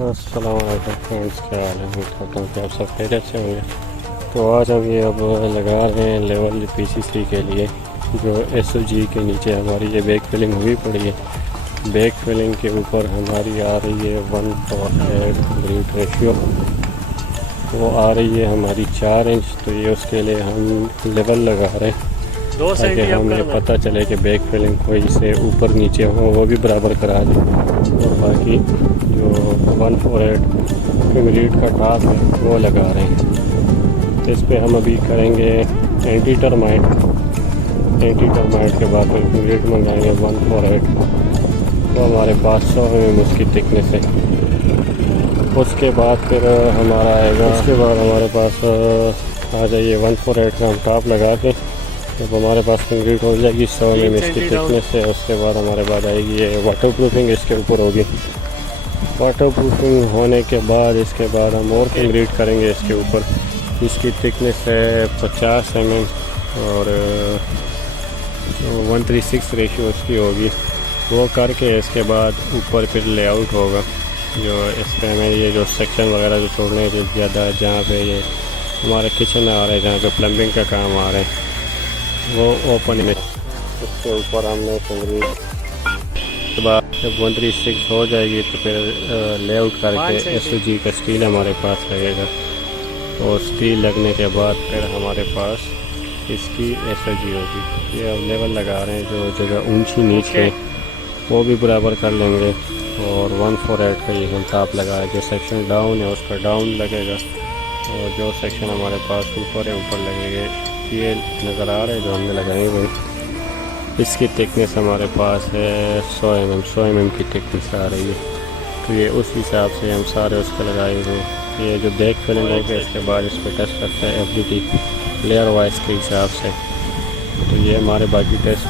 अस्सलाम वालेकुम फ्रेंड्स, क्या हाल है। उम्मीद करता हूँ कि आप सब खैरियत से होंगे। तो आज हम ये अब लगा रहे हैं लेवल PC3 के लिए, जो SOG के नीचे हमारी ये बैक फिलिंग हुई पड़ी है। बैक फिलिंग के ऊपर हमारी आ रही है 1:8 ग्रिड रेशियो, वो आ रही है हमारी 4 इंच। तो ये उसके लिए हम लेवल लगा रहे हैं ताकि हमें पता चले कि बैक फिलिंग कोई से ऊपर नीचे हो वो भी बराबर करा दें। और बाकी जो 1:8 कंक्रीट का टॉप है वो लगा रहे हैं। तो इस पर हम अभी करेंगे एंटी टर्माइट के बाद फिर कंक्रीट मंगाएंगे 1:8। तो हमारे पास 100 mm उसकी थिकनेस है। उसके बाद फिर हमारा आएगा, उसके बाद हमारे पास आ जाइए 1:8 का हम टॉप लगा के, जब हमारे पास कंक्रीट हो जाएगी 100 mm इसकी थिकनेस है। उसके बाद हमारे बाद आएगी ये वाटर प्रूफिंग, इसके ऊपर होगी। वाटर प्रूफिंग होने के बाद इसके बाद हम और कंक्रीट करेंगे इसके ऊपर। इसकी थिकनेस है 50 mm और 1:36 रेशियो उसकी होगी। वो करके इसके बाद ऊपर फिर लेआउट होगा, जो इस पर हमें ये जो सेक्शन वगैरह जो छोड़ने जो ज़्यादा, जहाँ पे ये हमारे किचन आ रहे हैं, जहाँ पे प्लम्बिंग का काम आ रहा है, वो ओपन में उसके ऊपर हमने कंक्रीट के बाद जब 1:36 हो जाएगी तो फिर लेआउट करके SOG का स्टील हमारे पास लगेगा। और स्टील लगने के बाद फिर हमारे पास इसकी SOG होगी। ये अब लेवल लगा रहे हैं, जो जगह ऊंची नीचे वो भी बराबर कर लेंगे। और 1:8 का ये हम टॉप लगाए, जो सेक्शन डाउन है उसका डाउन लगेगा और जो सेक्शन हमारे पास ऊपर है ऊपर लगेंगे। ये नज़र आ रहे हैं जो हमने लगाए हुए। इसकी थिकनेस हमारे पास है 100 mm की थिकनेस आ रही है। तो ये उस हिसाब से हम सारे उसके लगाए हुए। ये जो बैक फिलिंग होगी इसके बाद इस पर टेस्ट करते हैं FDT लेयर वाइज के हिसाब से। तो ये हमारे बाकी टेस्ट